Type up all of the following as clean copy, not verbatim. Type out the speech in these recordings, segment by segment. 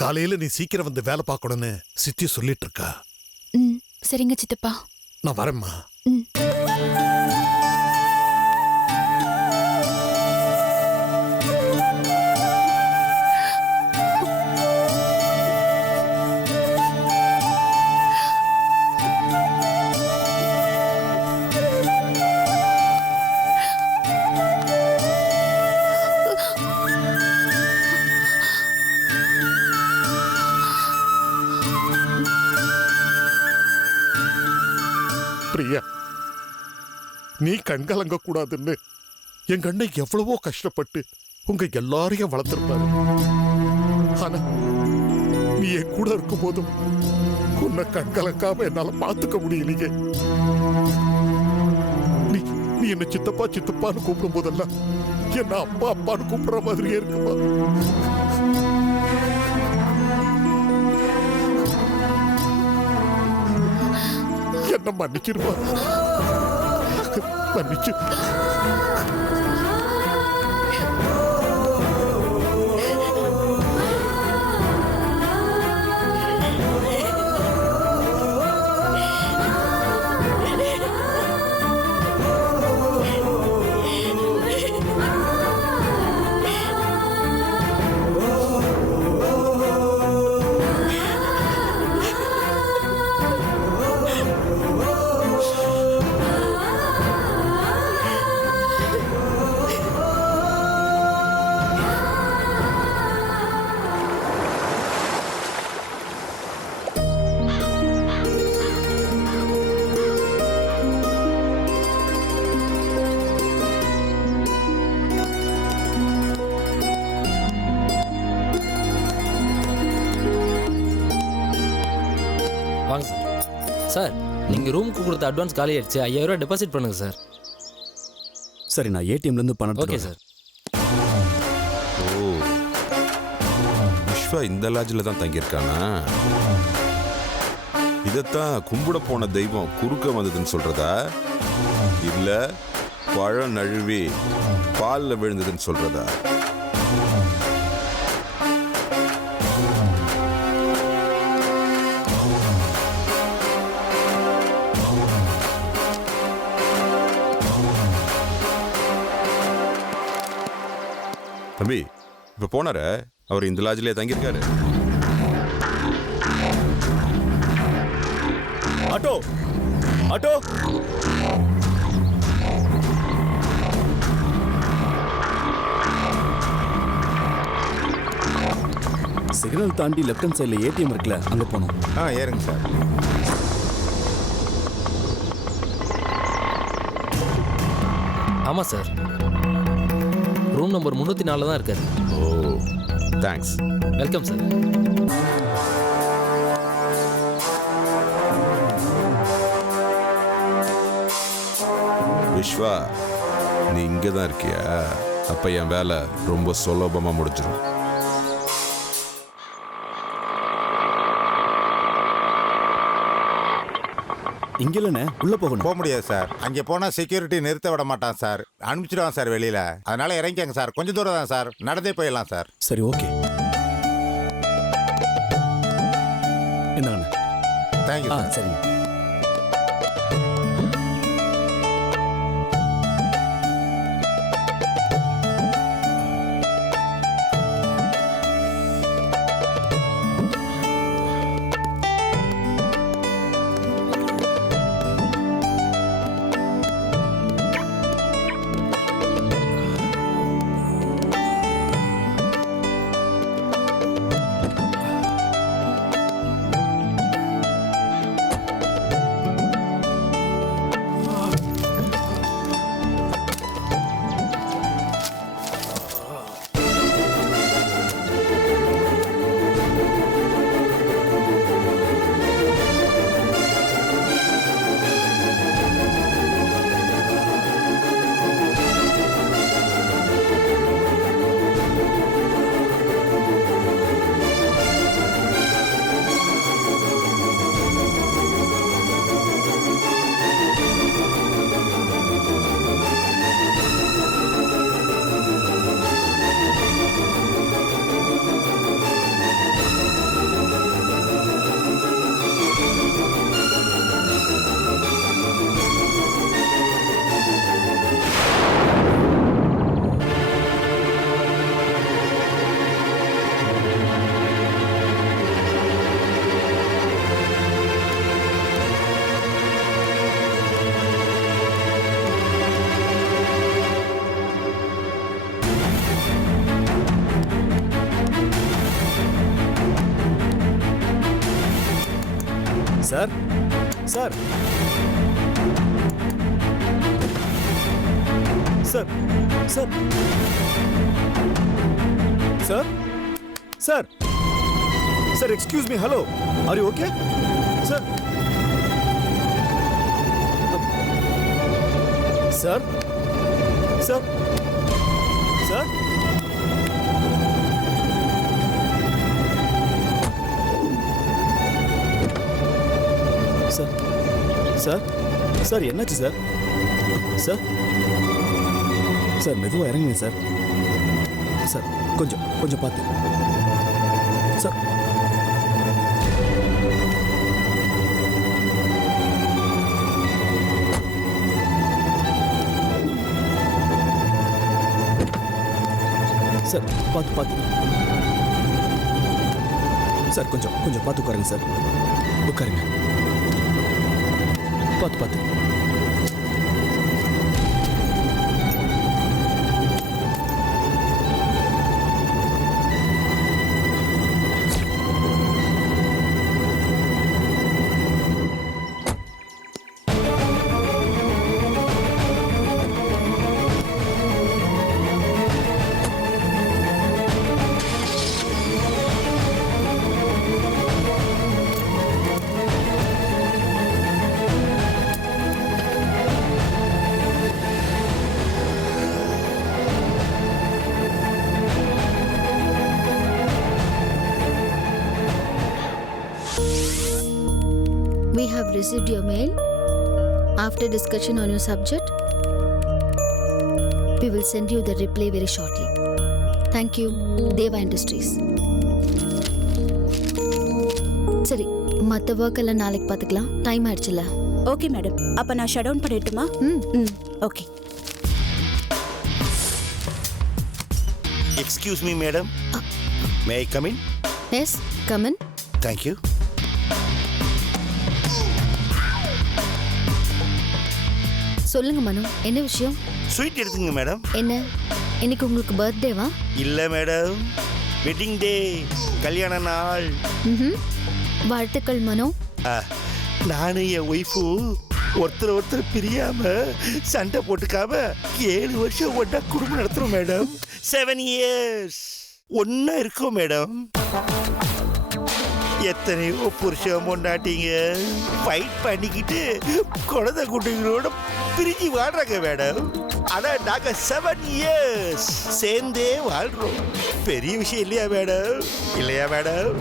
காலையில நீ சீக்கிரம் வந்து வேலை பார்க்கணும்னு சித்தி சொல்லிட்டு இருக்கா. சரிங்க சித்தப்பா. நான் வரேம்மா. பிரியா, நீ கண்கலங்க கூடாதுன்னு எங்க அண்ணன் எவ்வளவோ கஷ்டப்பட்டு உங்க எல்லாரையும் வளர்த்திருப்பாரு. ஆனா நீ என் கூட இருக்கும் போதும் உன்னை கண்கலங்காம என்னால பாத்துக்க முடியலையே. நீ நீ என்ன சித்தப்பா சித்தப்பான்னு கூப்பிடும் போதெல்லாம் என்ன அப்பா அப்பான்னு கூப்பிடுற மாதிரியே இருக்குமா? என்ன மன்னிச்சிருப்பா, மன்னிச்சு. வாங்க சார். சார், நீங்கள் ரூமுக்கு கொடுத்த அட்வான்ஸ் காலி ஆயிடுச்சு. 5000 ரூபா டெபாசிட் பண்ணுங்க சார். சரி, நான் ஏடிஎம்லேருந்து பணம். Okay sir. ஓ, விஸ்வா இந்த லாட்ஜில் தான் தங்கியிருக்கானா? இதைத்தான் கும்பிட போன தெய்வம் குறுக்க வந்ததுன்னு சொல்றதா, இல்ல பழம் நழுவி பாலில் விழுந்ததுன்னு சொல்றதா? தம்பி, இப்ப போனார அவர் இந்த லாட்ஜிலே தங்கியிருக்காரு. ஆட்டோ ஆட்டோ, சிக்னல் தாண்டி லெஃப்ட் ஹேண்ட் சைடில் ஏடிஎம் இருக்குல்ல, அங்கே போகணும். ஏறுங்க சார். ஆமாம் சார், ரூம் நம்பர் 304 தான் இருக்காரு. Oh, thanks. Welcome sir. Vishwa, நீ இங்கே தான் இருக்கியா? அப்போ என் வேலை ரொம்ப சுலபமாக முடிஞ்சிடும். இங்க இல்லைண்ணே, உள்ள போகணும். போக முடியாது சார். அங்கே போனால் செக்யூரிட்டி நிறுத்த விட மாட்டான் சார். அனுப்பிச்சிடுவான் சார் வெளியில. அதனால இறங்கிக்கங்க சார். கொஞ்சம் தூரம் தான் சார், நடந்தே போயிடலாம் சார். சரி, ஓகே. என்னங்கண்ணே? Thank you sir. சரிங்க. Sir sir sir sir sir sir sir excuse me hello are you okay sir sir sir sir sir sir sir என்னாச்சு சார் சார் சார் மெதுவாக இறங்குங்க சார் சார் கொஞ்சம் கொஞ்சம் பார்த்து சார் சார் பார்த்து பார்த்து சார் கொஞ்சம் கொஞ்சம் பார்த்து உட்காருங்க சார் உட்காருங்க பார்த்து பார்த்து We have received your mail. After discussion on your subject, we will send you the reply very shortly. Thank you, Deva Industries. சரி மற்ற ஒர்க் எல்லாம் நாளைக்கு பார்த்துக்கலாம். டைம் ஆயிடுச்சுல. ஓகே மேடம், அப்போ நான் ஷட் டவுன் பண்ணிட்டுமா? Okay. Excuse me, madam. May I come in? Yes, come in. Thank you. சொல்லுங்க மனு, என்ன விஷயம்? ஸ்வீட் எடுத்துங்க மேடம். என்ன இன்னைக்கு உங்களுக்கு பர்த்டேவா? இல்ல மேடம், வெட்டிங் டே, கல்யாண நாள். வாழ்த்துக்கள் மனு. நானும் என் ஒய்ஃபு ஒருத்தர் பிரியாம சண்டை போட்டுக்காம 7 வருஷம் ஒன்றா குடும்பம் நடத்துறோம் மேடம். 7 years ஒன்னா இருக்கோம் மேடம். எத்தனையோ புருஷன் பொண்டாட்டிங்க ஃபைட் பண்ணிக்கிட்டு குழந்தை குட்டிகளோட பிரிஞ்சு வாழ்றாங்க மேடம். ஆனா நாங்க 7 years சேர்ந்தே வாழ்றோம். பெரிய விஷயம் இல்லையா மேடம்? இல்லையா மேடம்?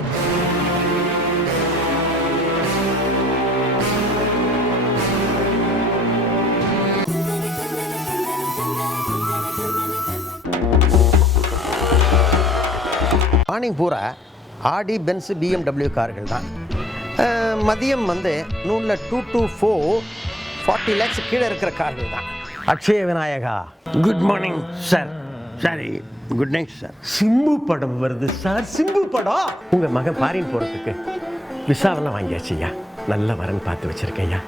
மார்னிங் பூரா ஆடி பென்ஸ் பிஎம்டபிள்யூ கார்கள் தான். மதியம் வந்து 2 to 4 40 lakhs கீழே இருக்கிற கார்கள் தான். Akshaya Vinayaka good morning sir. Sorry good night sir. Simbu படம் வருது சார். சிம்பு படம் உங்கள் மகன் ஃபாரின் போகிறதுக்கு விசாவெல்லாம் வாங்கியாச்சு ஐயா. நல்ல வரன் பார்த்து வச்சுருக்கேன் ஐயா.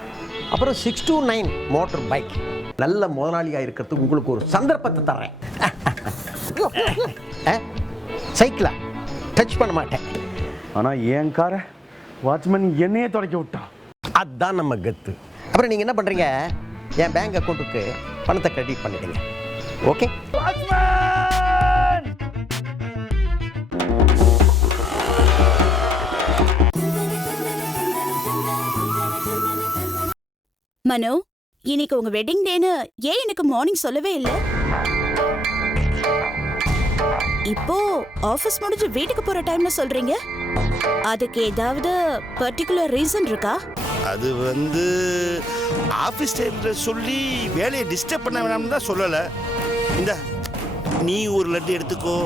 அப்புறம் 6 to 9 மோட்டர் பைக். நல்ல முதலாளியாக இருக்கிறதுக்கு உங்களுக்கு ஒரு சந்தர்ப்பத்தை தர்றேன். சைக்கிளா டச் பண்ண மாட்டேன். ஆனால் என் காரை வாட்ச்மேன் என்னையே தொடக்க விட்டான். அதுதான் நம்ம கத்து. அப்புறம் நீங்கள் என்ன பண்ணுறீங்க, என் பேங்க் அக்கௌண்ட்டுக்கு பணத்தை கிரெடிட் பண்ணிடுங்க. ஓகே மனோ, இன்னைக்கு உங்க வெட்டிங் டேன்னு ஏன் எனக்கு மார்னிங் சொல்லவே இல்லை? இப்போ ஆபீஸ் முடிஞ்சு வீட்டுக்கு போற டைம்ல சொல்றீங்க. அதுக்கு ஏதாவது பர்டிகுலர் ரீசன் இருக்கா? அது வந்து ஆஃபீஸ் டைம்ல சொல்லி வேலையை டிஸ்டர்ப் பண்ண வேணாம்னு தான் சொல்லலை. இந்த நீ ஒரு லட்டு எடுத்துக்கோ.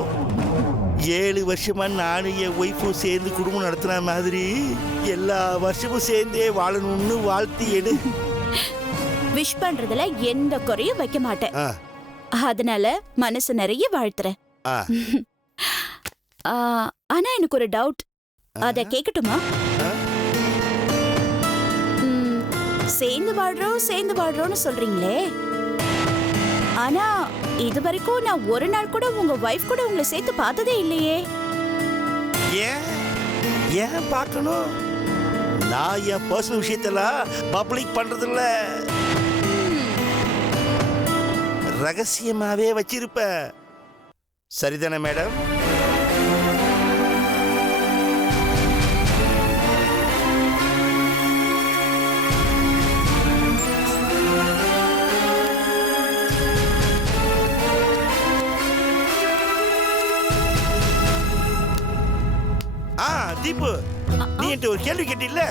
7 வருஷமா நானும் என் ஒய்ஃபும் சேர்ந்து குடும்பம் நடத்துன மாதிரி எல்லா வருஷமும் சேர்ந்தே வாழணும்னு வாழ்த்தி எடு. விஷ் பண்றதுல எந்த குறையும் வைக்க மாட்டேன். அதனால மனசு நிறைய வாழ்த்துறேன். ஆனா எனக்கு ஒரு டவுட், அத கேட்கட்டுமா? சேர்ந்து வாழ்றோம்னு சொல்றீங்களே, ஆனா இது வரைக்கும் நான் ஒரு நாள் கூட உங்க வைஃப் கூட உங்களை சேர்த்து பார்த்ததே இல்லையே. ஏன் பார்க்கணும்? நான் என் பர்சனல் விஷயத்தெல்லாம் பப்ளிக் பண்றதில்ல, ரகசியமாவே வச்சிருப்பேன். சரிதானே மேடம்? தீபு, நீ என்கிட்ட ஒரு கேள்வி கேட்டில்ல,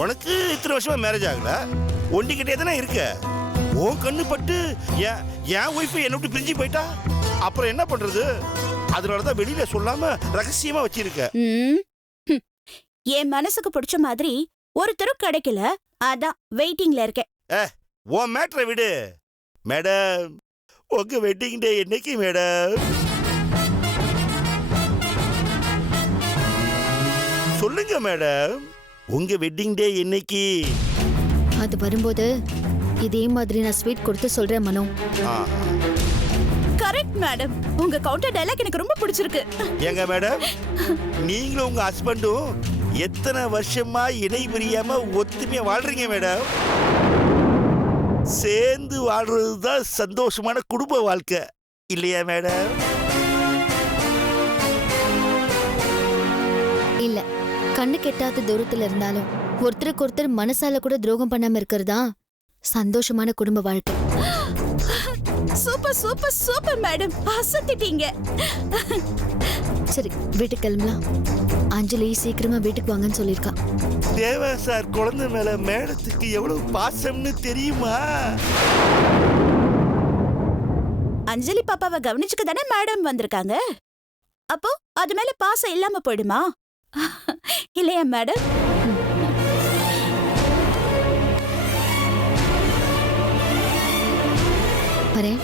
உனக்கு இத்தனை வருஷமா மேரேஜ் ஆகல, ஒண்டிக்கிட்டே தானே இருக்க. உன் கண்ணு பட்டு என் ஒய்ஃபை என்னை விட்டு பிரிஞ்சு போயிட்டா அப்புறம் என்ன பண்றது? அதனாலதான் வெளியில சொல்லாம ரகசியமா வச்சிருக்க. என் மனசுக்கு பிடிச்ச மாதிரி ஒருத்தரும் கிடைக்கல, அதான் வெயிட்டிங்ல இருக்கேன். உன் மேட்ரை விடு மேடம். உங்க வெட்டிங் டே என்னைக்கு மேடம்? சொல்லுங்க மேடம், உங்க வெட்டிங் டே என்னைக்கு? அது வரும்போது இதே மாதிரி நான் ஸ்வீட் கொடுத்து சொல்றேன் மனோ. கரெக்ட் மேடம், உங்க கவுண்டர் டயலாக் எனக்கு ரொம்ப பிடிச்சிருக்கு. ஏங்க மேடம், நீங்களும் உங்க ஹஸ்பண்டும் எத்தனை வருஷமா இணை பிரியாம ஒத்துமையா வாழ்றீங்க மேடம். சேர்ந்து வாழ்றதுதான் சந்தோஷமான குடும்ப வாழ்க்கை இல்லையா மேடம்? இல்ல, கண்ணு கெட்டாத தூரத்துல இருந்தாலும் ஒருத்தருக்கு ஒருத்தர் மனசால கூட துரோகம் பண்ணாம இருக்கிறதா சந்தோஷமான குடும்ப வாழ்க்கை. சூப்பர் சூப்பர் சூப்பர் மேடம், அசத்திட்டீங்க. சரி, வீட்டுக்கு கிளம்பலாம். அஞ்சலி சீக்கிரமா வீட்டுக்கு வாங்கன்னு சொல்லியிருக்கா. தேவா சார் குழந்தை மேல மேடத்துக்கு எவ்வளவு பாசம்னு தெரியுமா? அஞ்சலி பாப்பாவை கவனிச்சுக்க தானே மேடம் வந்திருக்காங்க. அப்போ அது மேல பாசம் இல்லாம போயிடுமா? இல்லையா மேடம்? வரேன்.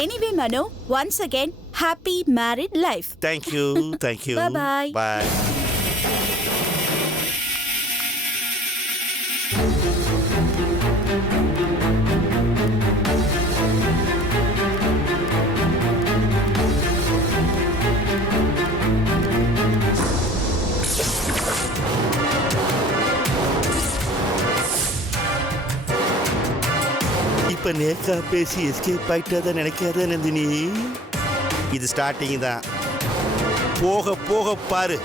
Anyway, Manu, once again, happy married life. Thank you. Bye-bye. Bye. இப்ப நேக்கா பேசி எஸ்கேப் ஆயிட்டாத நினைக்காத நந்தினி. இது ஸ்டார்டிங் தான். போக போக பாரு,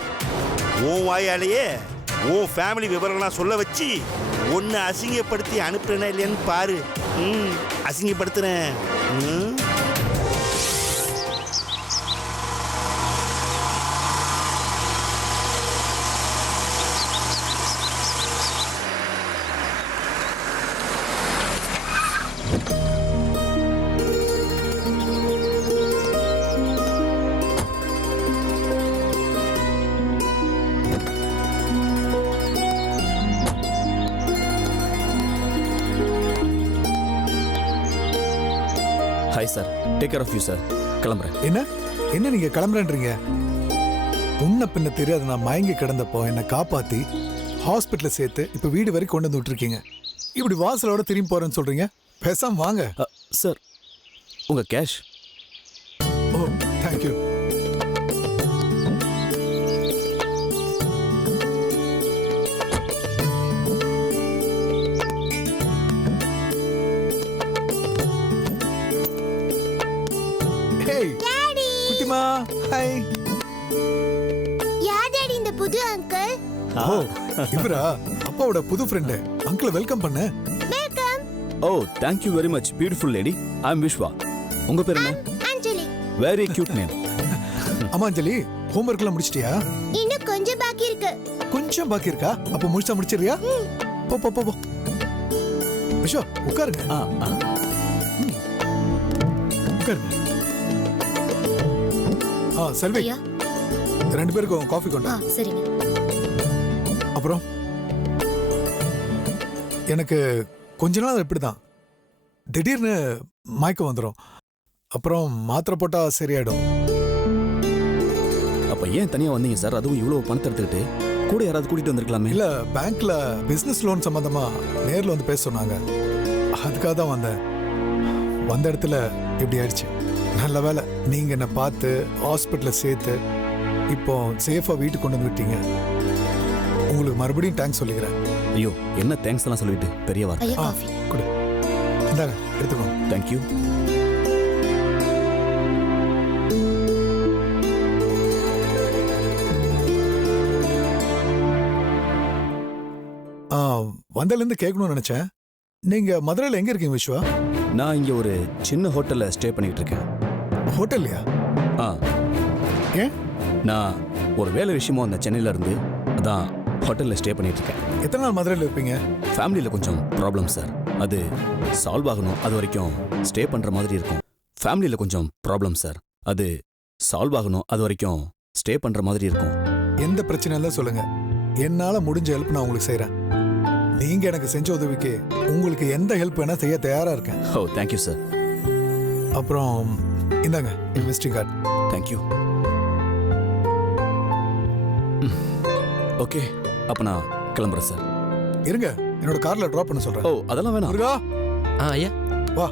உன் வாயாலேயே உன் ஃபேமிலி விவரம்லாம் சொல்ல வச்சு ஒன்னு அசிங்கப்படுத்தி அனுப்புறேன்னா இல்லையான்னு பாரு. அசிங்கப்படுத்துறேன். Hi sir, take care of you sir. கிளம்புறேன். என்ன நீங்க கிளம்புறேன்றீங்க? உன்ன பின்ன தெரியாது நான் மயங்கி கிடந்தப்போ என்னை காப்பாத்தி ஹாஸ்பிட்டல சேர்த்து இப்ப வீடு வரைக்கும் கொண்டு வந்து விட்டுருக்கீங்க. இப்படி வாசலோட திரும்பி போறேன்னு சொல்றீங்க. பேசாம வாங்க. சார், உங்க கேஷ். Oh, thank you. குட்டிமா, ஹாய். யார் டாடி இந்த புது அங்கிள்? ஓ, இவரா அப்பாவோட புது ஃப்ரெண்ட். அங்கிள் வெல்கம் பண்ணு. Welcome. Oh, thank you very much beautiful lady. I am Vishwa. உங்க பேர் என்ன? அஞ்சலி. Very cute name. ஆமா அஞ்சலி, ஹோம்வொர்க் எல்லாம் முடிச்சிட்டியா? இன்னும் கொஞ்சம் பாக்கி இருக்கு. கொஞ்சம் பாக்கி இருக்கா? அப்ப முடிச்சா முடிச்சிரியா? போ போ போ. விஷ்வா, உட்காருங்க. உட்காருங்க. செல்வி, ரெண்டு பேருக்கும் காஃபி கொண்டா. சரிங்க. அப்புறம் எனக்கு கொஞ்ச நாள் இப்படிதான், திடீர்னு மயக்கம் வந்துடும். அப்புறம் மாத்திரை போட்டா சரியாயிடும். அப்ப ஏன் தனியா வந்தீங்க சார்? அதுவும் இவ்வளவு பணத்தை எடுத்துக்கிட்டு கூட யாராவது கூட்டிட்டு வந்திருக்கலாமே. இல்ல, பேங்க்ல பிசினஸ் லோன் சம்பந்தமா நேர்ல வந்து பேச சொன்னாங்க. அதுக்காக தான் வந்தேன். வந்த இடத்துல இப்படி ஆயிடுச்சு. நல்ல வேலை நீங்க என்ன பார்த்து ஹாஸ்பிட்டல சேர்த்து இப்போ சேஃபா வீட்டுக்கு கொண்டு வந்து விட்டீங்க. உங்களுக்கு மறுபடியும் தேங்க்ஸ் சொல்லிக்கிறேன். ஐயோ என்ன தேங்க்ஸ் எல்லாம் சொல்லிட்டு பெரிய வார்த்தை. ஐயா காஃபி. கொடு, இந்தாங்க எடுத்துக்கோங்க. தேங்க்யூ. வந்தலேருந்து கேட்கணும்னு நினைச்சேன். நீங்க மதுரையில் எங்க இருக்கீங்க விஸ்வா? நான் இங்க ஒரு சின்ன ஹோட்டல்ல ஸ்டே பண்ணிட்டு இருக்கேன். ஹோட்டல்லையா? ஆ, ஏன்? நான் ஒரு வேலை விஷயமா வந்த சென்னையில இருந்து அதான் ஹோட்டல்ல ஸ்டே பண்ணிட்டு இருக்கேன். எத்தனை நாள் மதுரையில் இருப்பீங்க? ஃபேமிலியில கொஞ்சம் ப்ராப்ளம் சார், அது சால்வ் ஆகணும். அது வரைக்கும் ஸ்டே பண்ற மாதிரி இருக்கும். ஃபேமிலியில கொஞ்சம் ப்ராப்ளம் சார், அது சால்வ் ஆகணும். அது வரைக்கும் ஸ்டே பண்ற மாதிரி இருக்கும். எந்த பிரச்சனை இல்லை சொல்லுங்க, என்னால முடிஞ்ச ஹெல்ப் நான் உங்களுக்கு செய்றேன். நீங்க எனக்கு செஞ்ச உதவிக்கு உங்களுக்கு எந்த ஹெல்ப் வேணா செய்ய தயாரா இருக்கேன். ஓ தேங்க்யூ சார். அப்புறம் இந்தாங்க விசிட்டிங் கார்டு. தேங்க்யூ. ஓகே, அப்ப நான் கிளம்புறேன் சார். இருங்க, என்னோட கார்ல டிராப் பண்ண சொல்றேன். ஓ அதெல்லாம் வேணாம். முருகா ஐயா வா.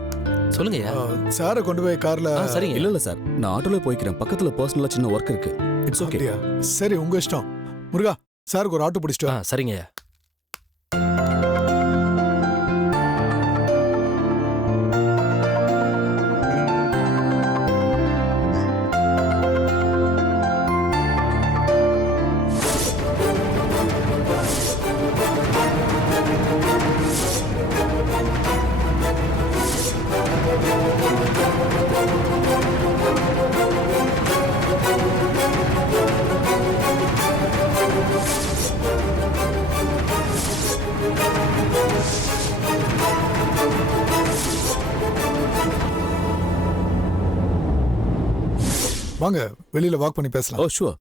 சொல்லுங்க ஐயா. சாரை கொண்டு போய் கார்ல. சரிங்க. இல்ல இல்ல சார், நான் ஆட்டோல போய்க்கிறேன். பக்கத்துல பர்சனலா சின்ன ஒர்க் இருக்கு. It's okay. அப்படியா? சரி, உங்க இஷ்டம். முருகா, சாருக்கு ஒரு ஆட்டோ பிடிச்சிட்டு வா. சரிங்க ஐயா. வாங்க, வெளியில வாக் பண்ணி பேசலாம். ஓ ஷூர்.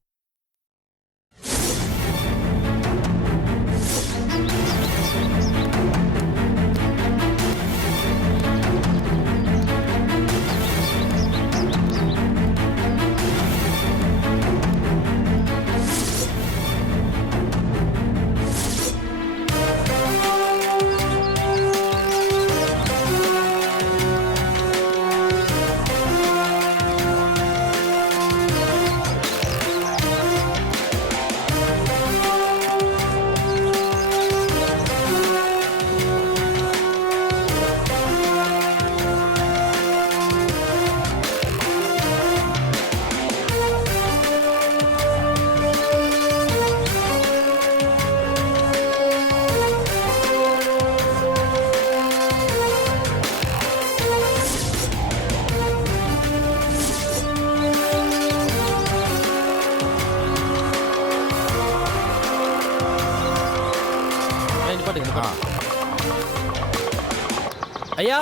ஐயா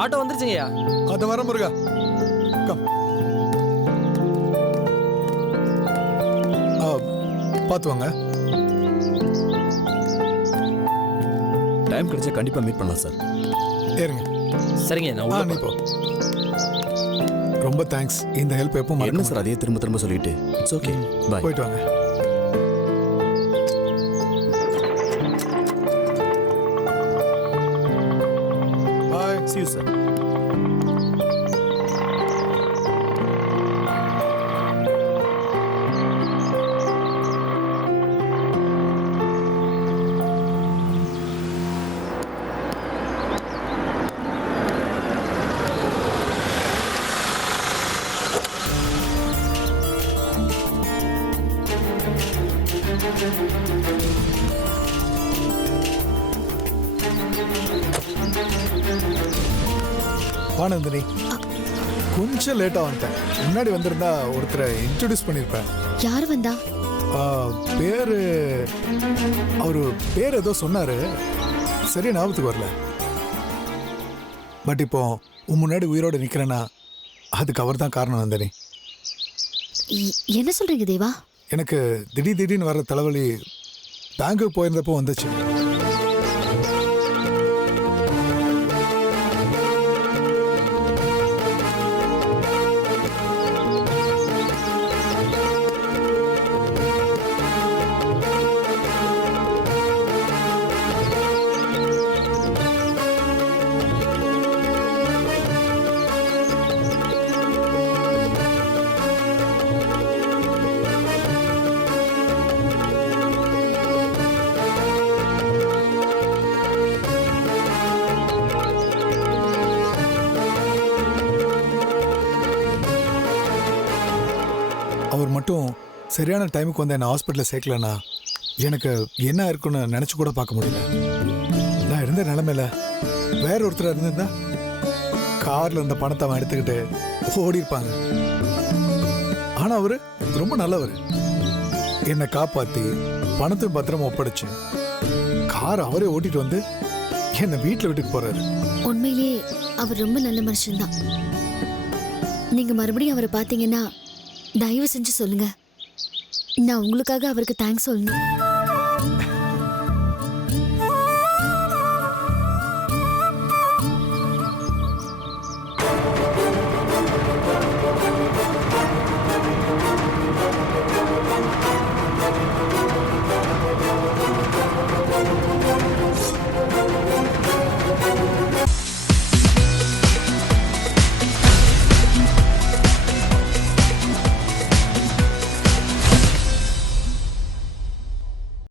ஆட்டோ வந்துருச்சுங்க ஐயா. அத வர முருகா, கம். பார்த்து வாங்க. டைம் கிடைச்சா கண்டிப்பா மீட் பண்ணலாம் சார். ஏறுங்க. சரிங்க, நான் உள்ள நீ போ. ரொம்ப தேங்க்ஸ். இந்த ஹெல்ப் எப்போ என்ன சார் அதே திரும்ப திரும்ப சொல்லிட்டு. It's okay, bye. போயிட்டு வாங்க. பாய். See you sir. வானந்தினி, கொஞ்சம் லேட்டா வந்துட்டேன். முன்னாடி வந்திருந்தா ஒருத்தரை இன்ட்ரோடியூஸ் பண்ணிருப்பேன். யார் வந்தா? பேரு, அவரு பேர் ஏதோ சொன்னாரு, சரியா ஞாபகத்துக்கு வரல. பட் இப்போ உன் முன்னாடி உயிரோட நிக்கிறேன்னா அதுக்கு அவர் தான் காரணம். நந்தினி, என்ன சொல்றீங்க தேவா? எனக்கு திடீர்னு வர்ற தலைவலி பேங்க்குக்கு போயிருந்தப்போ வந்துச்சு. அவர் மட்டும் சரியான டைமுக்கு வந்து என்னை ஹாஸ்பிட்டலில் சேர்க்கலன்னா எனக்கு என்ன இருக்குன்னு நினச்சி கூட பார்க்க முடியல. நான் இருந்த நிலமையில வேற ஒருத்தர் இருந்திருந்தா காரில் இருந்த பணத்தை அவன் எடுத்துக்கிட்டு ஓடி இருப்பாங்க. ஆனால் அவர் ரொம்ப நல்லவர். என்னை காப்பாற்றி பணத்தையும் பத்திரமா ஒப்படைச்சு கார் அவரே ஓட்டிட்டு வந்து என்னை வீட்டில் விட்டுட்டு போறாரு. உண்மையிலேயே அவர் ரொம்ப நல்ல மனுஷன்தான். நீங்க மறுபடியும் அவரை பார்த்தீங்கன்னா தயவு செஞ்சு சொல்லுங்க. நான் உங்களுக்காக அவருக்கு தேங்க்ஸ் சொல்லணும்.